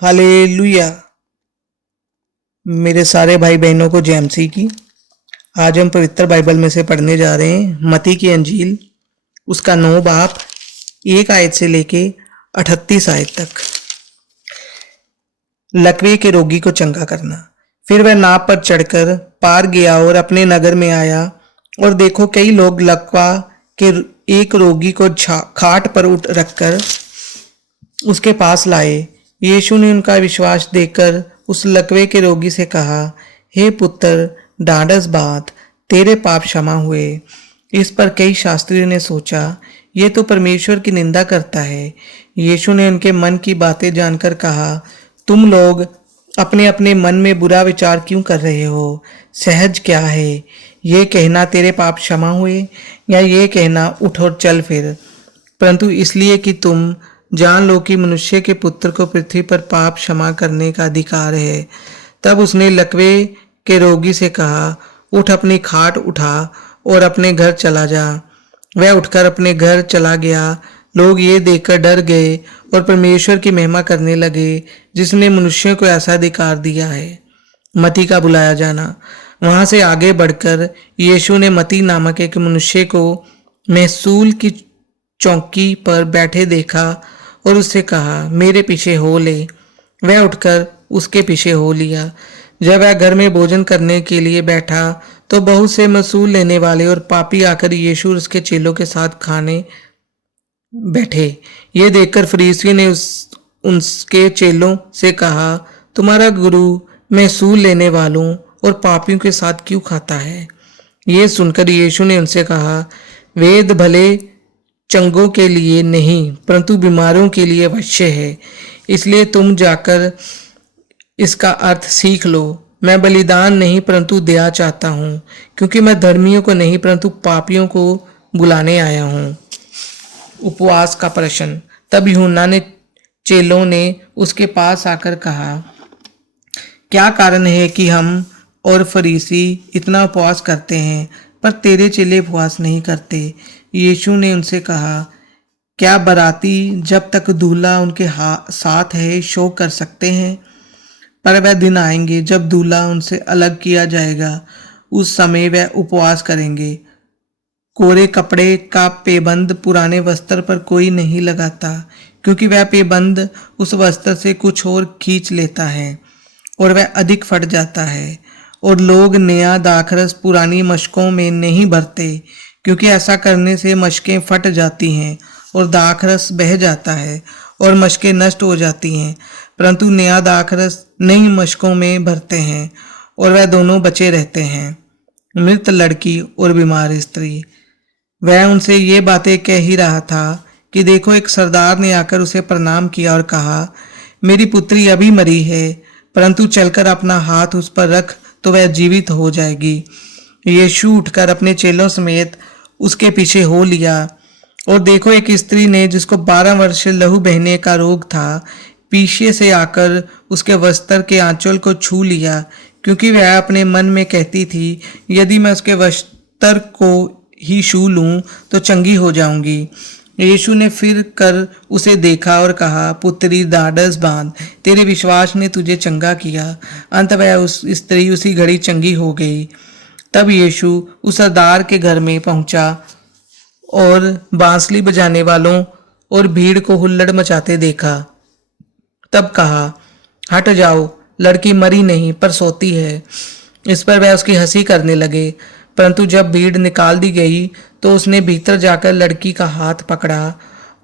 Hallelujah. मेरे सारे भाई बहनों को जय मसीह की। आज हम पवित्र बाइबल में से पढ़ने जा रहे हैं मत्ती की अंजील, उसका 9 बाब 1 आयत से लेके 38 आयत तक। लकवे के रोगी को चंगा करना। फिर वह नाव पर चढ़कर पार गया और अपने नगर में आया, और देखो कई लोग लकवा के एक रोगी को खाट पर उठ रखकर उसके पास लाए। यीशु ने उनका विश्वास देखकर उस लकवे के रोगी से कहा, हे पुत्र, ढाढ़स बांध, तेरे पाप क्षमा हुए। इस पर कई शास्त्रियों ने सोचा, ये तो परमेश्वर की निंदा करता है। यीशु ने उनके मन की बातें जानकर कहा, तुम लोग अपने अपने मन में बुरा विचार क्यों कर रहे हो? सहज क्या है, ये कहना तेरे पाप क्षमा हुए, या ये कहना उठ और चल फिर? परंतु इसलिए कि तुम जान लो कि मनुष्य के पुत्र को पृथ्वी पर पाप क्षमा करने का अधिकार है। तब उसने लकवे के रोगी से कहा, उठ, अपनी खाट उठा और अपने घर चला जा। वह उठकर अपने घर चला गया। लोग ये देखकर डर गए और परमेश्वर की महिमा करने लगे, जिसने मनुष्य को ऐसा अधिकार दिया है। मती का बुलाया जाना। वहां से आगे बढ़कर यीशु ने मती नामक एक मनुष्य को महसूल की चौकी पर बैठे देखा और उससे कहा, मेरे पीछे हो ले। वह उठकर उसके पीछे हो लिया। जब वह घर में भोजन करने के लिए बैठा तो बहुत से महसूल लेने वाले और पापी आकर यीशु और उसके चेलों के साथ खाने बैठे। ये देखकर फरीसियों ने उसके चेलों से कहा, तुम्हारा गुरु महसूल लेने वालों और पापियों के साथ क्यों खाता है? ये सुनकर यीशु ने उनसे कहा, वेद भले चंगों के लिए नहीं परंतु बीमारों के लिए अवश्य है। इसलिए तुम जाकर इसका अर्थ सीख लो। मैं बलिदान नहीं परंतु दया चाहता हूँ, क्योंकि मैं धर्मियों को नहीं परंतु पापियों को बुलाने आया हूँ। उपवास का प्रश्न। तब यूहन्ना ने चेलों ने उसके पास आकर कहा, क्या कारण है कि हम और फरीसी इतना उपवास करते हैं पर तेरे चेले उपवास नहीं करते? यीशु ने उनसे कहा, क्या बराती जब तक दूल्हा उनके साथ है शोक कर सकते हैं? पर वह दिन आएंगे जब दूल्हा उनसे अलग किया जाएगा, उस समय वह उपवास करेंगे। कोरे कपड़े का पेबंद पुराने वस्त्र पर कोई नहीं लगाता, क्योंकि वह पेबंद उस वस्त्र से कुछ और खींच लेता है और वह अधिक फट जाता है। और लोग नया दाखरस पुरानी मशकों में नहीं भरते, क्योंकि ऐसा करने से मशकें फट जाती हैं और दाखरस बह जाता है और मशकें नष्ट हो जाती हैं। परंतु नया दाखरस नई मशकों में भरते हैं और वह दोनों बचे रहते हैं। मृत लड़की और बीमार स्त्री। वह उनसे ये बातें कह ही रहा था कि देखो, एक सरदार ने आकर उसे प्रणाम किया और कहा, मेरी पुत्री अभी मरी है, परंतु चलकर अपना हाथ उस पर रख तो वह जीवित हो जाएगी। यीशु उठकर अपने चेलों समेत उसके पीछे हो लिया। और देखो, एक स्त्री ने, जिसको 12 वर्ष लहू बहने का रोग था, पीछे से आकर उसके वस्त्र के आंचल को छू लिया, क्योंकि वह अपने मन में कहती थी, यदि मैं उसके वस्त्र को ही छू लूं तो चंगी हो जाऊंगी। यीशु ने फिर कर उसे देखा और कहा, पुत्री, ढाढ़स बांध, तेरे विश्वास ने तुझे चंगा किया। अंत वह उस स्त्री उसी घड़ी चंगी हो गई। तब यीशु उस सरदार के घर में पहुंचा और बांसुरी बजाने वालों और भीड़ को हुल्लड़ मचाते देखा। तब कहा, हट जाओ, लड़की मरी नहीं पर सोती है। इस पर वह उसकी हंसी करने लगे। परंतु जब भीड़ निकाल दी गई तो उसने भीतर जाकर लड़की का हाथ पकड़ा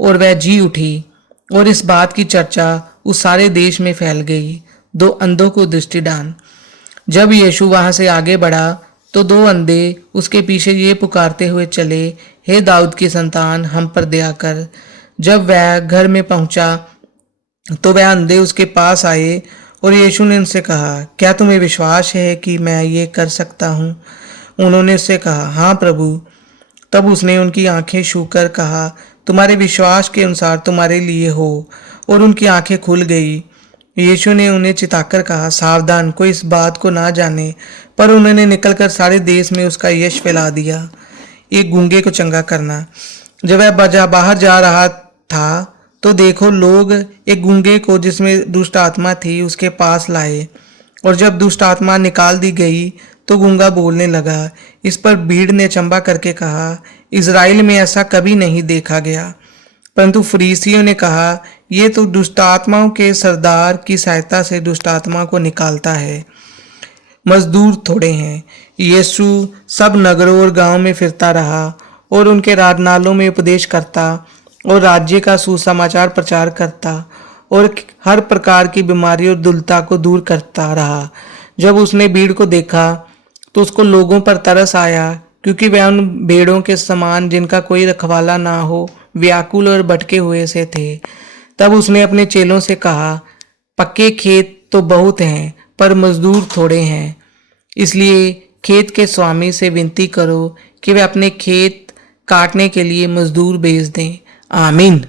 और वह जी उठी। और इस बात की चर्चा उस सारे देश में फैल गई। 2 अंधों को दृष्टिदान। जब यीशु वहां से आगे बढ़ा तो 2 अंधे उसके पीछे ये पुकारते हुए चले, हे दाऊद की संतान, हम पर दया कर। जब वह घर में पहुंचा तो वह अंधे उसके पास आए और यीशु ने उनसे कहा, क्या तुम्हें विश्वास है कि मैं ये कर सकता हूँ? उन्होंने उससे कहा, हाँ प्रभु। तब उसने उनकी आंखें छूकर कहा, तुम्हारे विश्वास के अनुसार तुम्हारे लिए हो। और उनकी आंखें खुल गई। यीशु ने उन्हें चिताकर कहा, सावधान, कोई इस बात को ना जाने। पर उन्होंने निकलकर सारे देश में उसका यश फैला दिया। एक गूंगे को चंगा करना। जब वह बाहर जा रहा था तो देखो लोग एक गूंगे को जिसमें दुष्ट आत्मा थी उसके पास लाए, और जब दुष्ट आत्मा निकाल दी गई तो गूंगा बोलने लगा। इस पर भीड़ ने चंबा करके कहा, इज़राइल में ऐसा कभी नहीं देखा गया। परंतु फरीसियों ने कहा, ये तो दुष्टात्माओं के सरदार की सहायता से दुष्टात्मा को निकालता है, मजदूर थोड़े हैं। यीशु सब नगरों और गांवों में फिरता रहा और उनके राजनालों में उपदेश करता और राज्य का सुसमाचार प्रचार करता और हर प्रकार की बीमारी और दुलता को दूर करता रहा। जब उसने भीड़ को देखा तो उसको लोगों पर तरस आया, क्योंकि वे उन भेड़ों के समान जिनका कोई रखवाला ना हो व्याकुल और भटके हुए से थे। तब उसने अपने चेलों से कहा, पक्के खेत तो बहुत हैं पर मजदूर थोड़े हैं, इसलिए खेत के स्वामी से विनती करो कि वे अपने खेत काटने के लिए मजदूर भेज दें। आमीन।